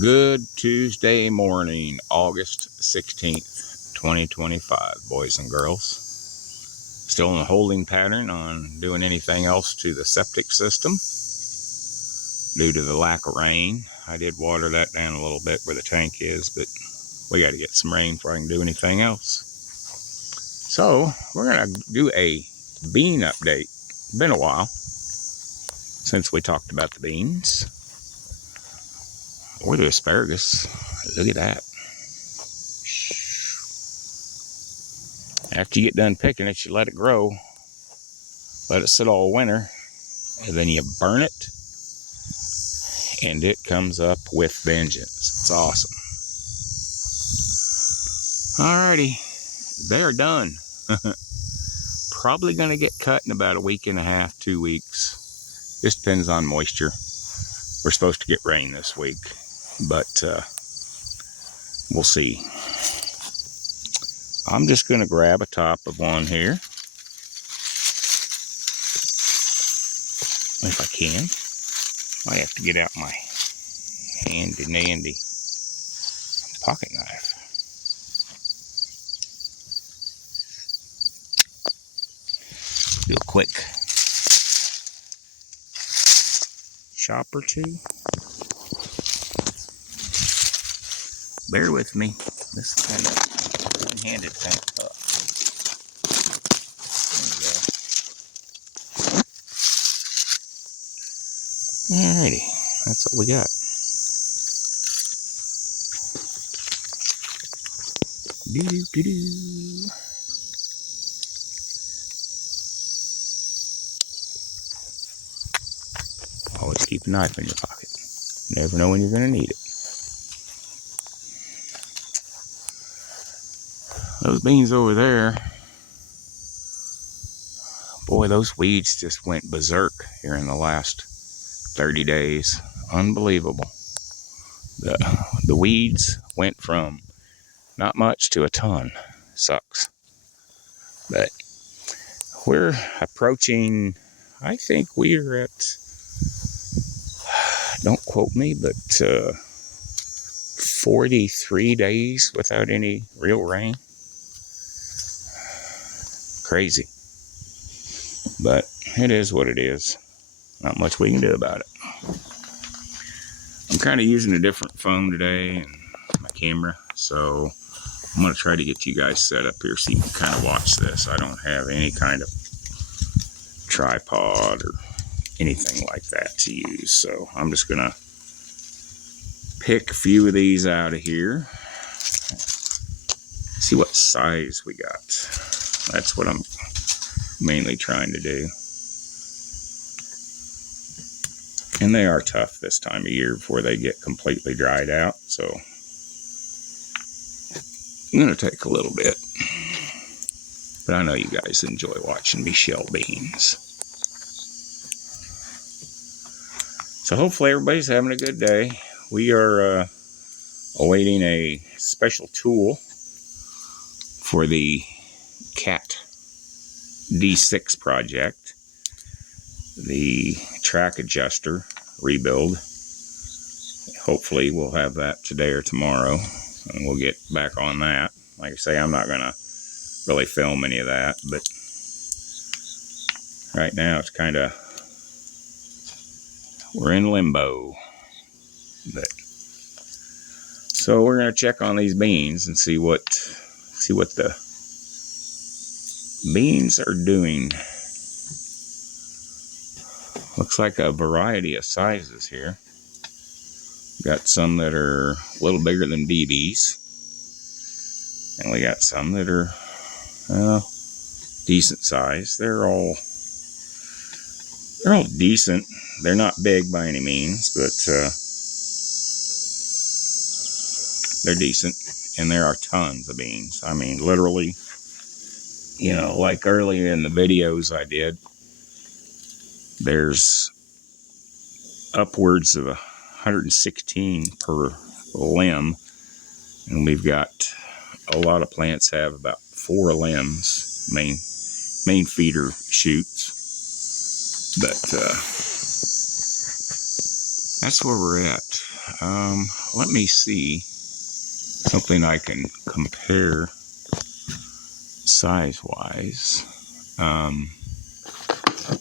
Good Tuesday morning, August 16th, 2025, boys and girls. Still in a holding pattern on doing anything else to the septic system due to the lack of rain. I did water that down a little bit where the tank is, but we got to get some rain before I can do anything else. So we're going to do a bean update. It's been a while since we talked about the beans or the asparagus. Look at that. After you get done picking it, you let it grow, let it sit all winter, and then you burn it, and it comes up with vengeance. It's awesome. Alrighty, they are done. Probably going to get cut in about a week and a half, 2 weeks. Just depends on moisture. We're supposed to get rain this week, but we'll see. I'm just going to grab a top of one here, if I can. I have to get out my handy dandy pocket knife. Do a quick chop or two. Bear with me. This is kind of one-handed kind of tough. There we go. Alrighty, that's what we got. Do-do-do-do. Always keep a knife in your pocket. You never know when you're going to need it. Those beans over there, boy, those weeds just went berserk here in the last 30 days. Unbelievable. The weeds went from not much to a ton. Sucks. But we're approaching, I think we're at, don't quote me, but 43 days without any real rain. Crazy. But it is what it is. Not much we can do about it. I'm kind of using a different phone today and my camera, so I'm going to try to get you guys set up here so you can kind of watch this. I don't have any kind of tripod or anything like that to use, so I'm just going to pick a few of these out of here. See what size we got. That's what I'm mainly trying to do. And they are tough this time of year before they get completely dried out. So I'm going to take a little bit. But I know you guys enjoy watching me shell beans. So hopefully everybody's having a good day. We are awaiting a special tool for the CAT D6 project. The track adjuster rebuild. Hopefully we'll have that today or tomorrow, and we'll get back on that. Like I say, I'm not gonna really film any of that, but right now it's kind of, we're in limbo. But so we're gonna check on these beans and see what the beans are doing. Looks like a variety of sizes here. Got some that are a little bigger than BBs. And we got some that are decent size. They're all decent. They're not big by any means, but they're decent. And there are tons of beans. I mean, literally, you know, like earlier in the videos I did, there's upwards of 116 per limb, and we've got a lot of plants have about 4 limbs, main feeder shoots. But that's where we're at. Let me see something I can compare size-wise. Well,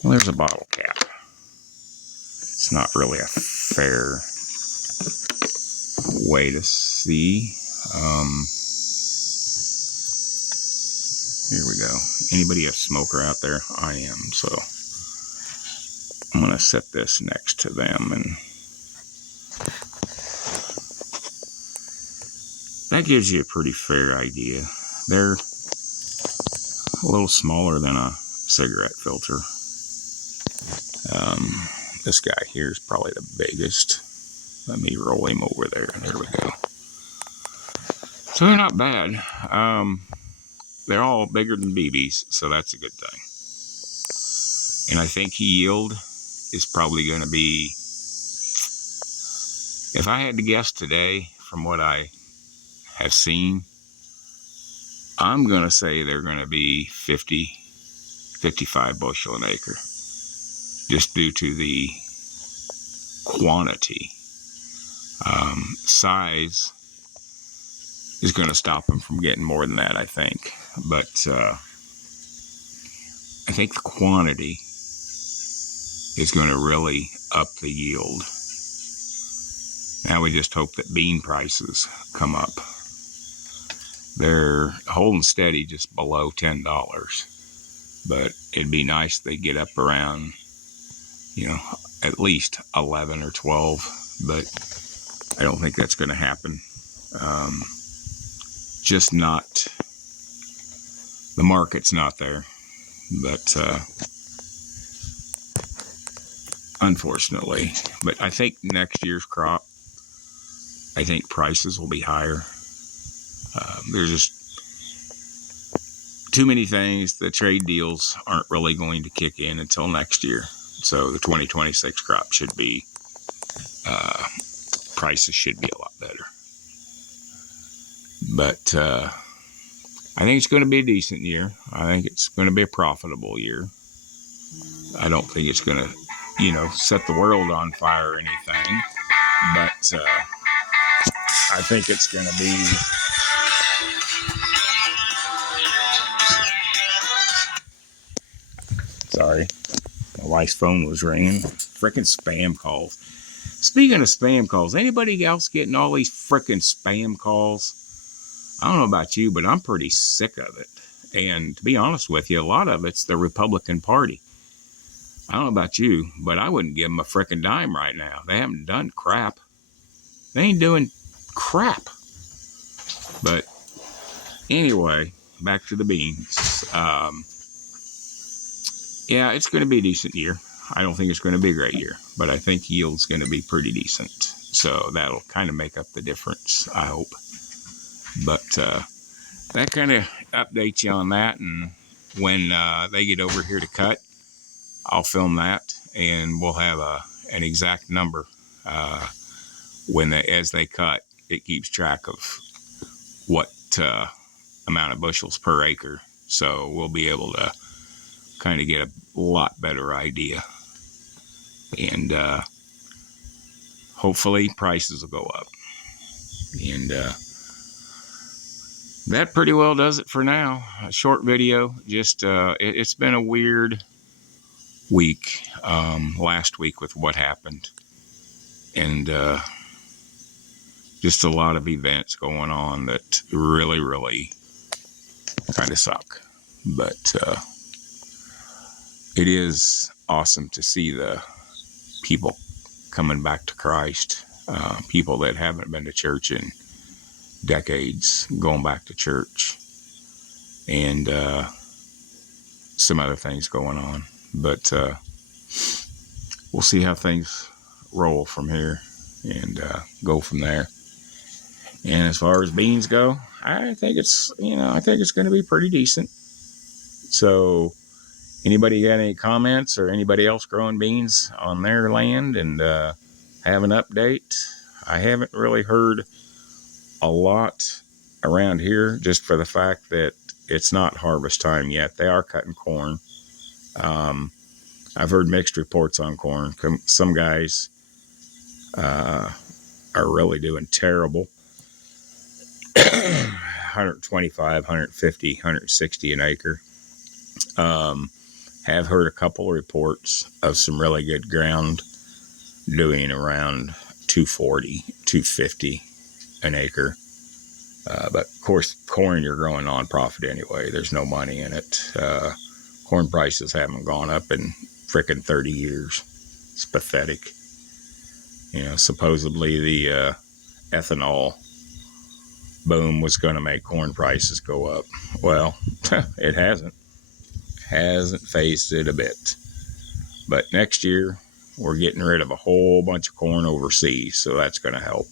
there's a bottle cap. It's not really a fair way to see. Here we go. Anybody a smoker out there? I am, so I'm going to set this next to them, and that gives you a pretty fair idea. They're a little smaller than a cigarette filter. This guy here is probably the biggest. Let me roll him over there. There we go. So they're not bad. They're all bigger than BBs, so that's a good thing. And I think yield is probably going to be, if I had to guess today from what I have seen, I'm going to say they're going to be 50, 55 bushel an acre, just due to the quantity. Size is going to stop them from getting more than that, I think. But I think the quantity is going to really up the yield. Now we just hope that bean prices come up. They're holding steady just below $10, but it'd be nice if they get up around, at least 11 or 12, but I don't think that's going to happen. Just not, the market's not there, but unfortunately. But I think next year's crop, I think prices will be higher. There's just too many things. The trade deals aren't really going to kick in until next year. So the 2026 crop should be, prices should be a lot better. But I think it's going to be a decent year. I think it's going to be a profitable year. I don't think it's going to, set the world on fire or anything. But I think it's going to be... Sorry, my wife's phone was ringing. Frickin' spam calls. Speaking of spam calls, anybody else getting all these frickin' spam calls? I don't know about you, but I'm pretty sick of it. And to be honest with you, a lot of it's the Republican Party. I don't know about you, but I wouldn't give them a frickin' dime right now. They haven't done crap. They ain't doing crap. But anyway, back to the beans. Yeah, it's going to be a decent year. I don't think it's going to be a great year, but I think yield's going to be pretty decent. So that'll kind of make up the difference, I hope. But that kind of updates you on that. And when they get over here to cut, I'll film that, and we'll have an exact number. As they cut, it keeps track of what amount of bushels per acre. So we'll be able to kind of get a lot better idea. And hopefully prices will go up. And that pretty well does it for now. A short video. Just it's been a weird week last week with what happened. And just a lot of events going on that really, really kind of suck. But it is awesome to see the people coming back to Christ. People that haven't been to church in decades going back to church. And some other things going on. But we'll see how things roll from here and go from there. And as far as beans go, I think it's going to be pretty decent. So anybody got any comments, or anybody else growing beans on their land and have an update? I haven't really heard a lot around here, just for the fact that it's not harvest time yet. They are cutting corn. I've heard mixed reports on corn. Some guys are are really doing terrible. 125, 150, 160 an acre. Have heard a couple of reports of some really good ground doing around 240, 250 an acre. But of course, corn, you're growing non-profit anyway. There's no money in it. Corn prices haven't gone up in frickin' 30 years. It's pathetic. You know, supposedly the ethanol boom was going to make corn prices go up. Well, it hasn't. Hasn't phased it a bit. But next year, we're getting rid of a whole bunch of corn overseas, so that's going to help.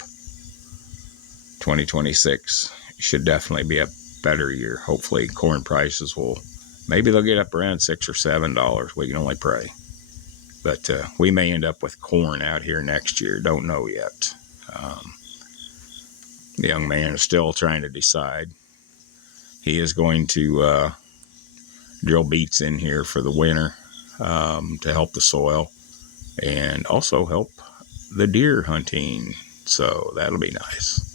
2026 should definitely be a better year. Hopefully, corn prices maybe they'll get up around $6 or $7. We can only pray. But we may end up with corn out here next year. Don't know yet. The young man is still trying to decide. He is going to drill beets in here for the winter to help the soil and also help the deer hunting. So that'll be nice.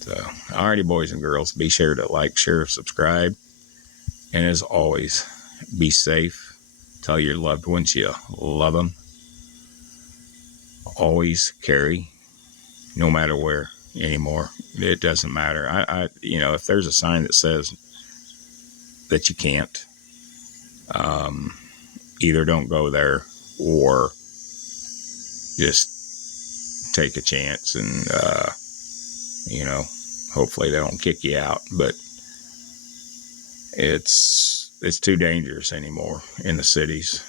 So, alrighty, boys and girls, be sure to like, share, subscribe. And as always, be safe. Tell your loved ones you love them. Always carry, no matter where anymore. It doesn't matter. If there's a sign that says that you can't, either don't go there or just take a chance and, hopefully they don't kick you out. But it's too dangerous anymore in the cities.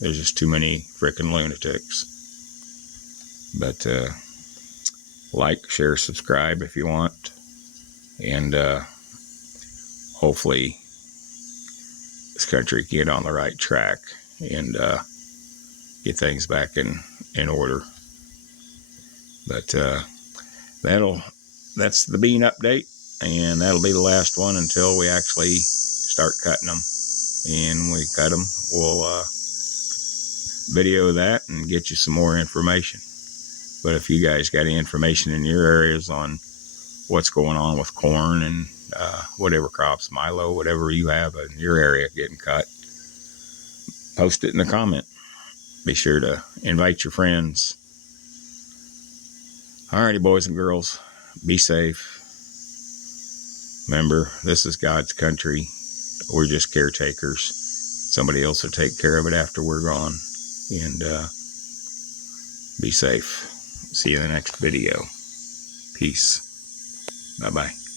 There's just too many frickin' lunatics. But like, share, subscribe if you want. And hopefully this country can get on the right track and get things back in order. But that's the bean update, and that'll be the last one until we actually start cutting them. And when we cut them, we'll video that and get you some more information. But if you guys got any information in your areas on what's going on with corn and whatever crops, milo, whatever you have in your area getting cut, post it in the comment. Be sure to invite your friends. Alrighty, boys and girls, be safe. Remember, this is God's country. We're just caretakers. Somebody else will take care of it after we're gone. And be safe. See you in the next video. Peace. Bye-bye.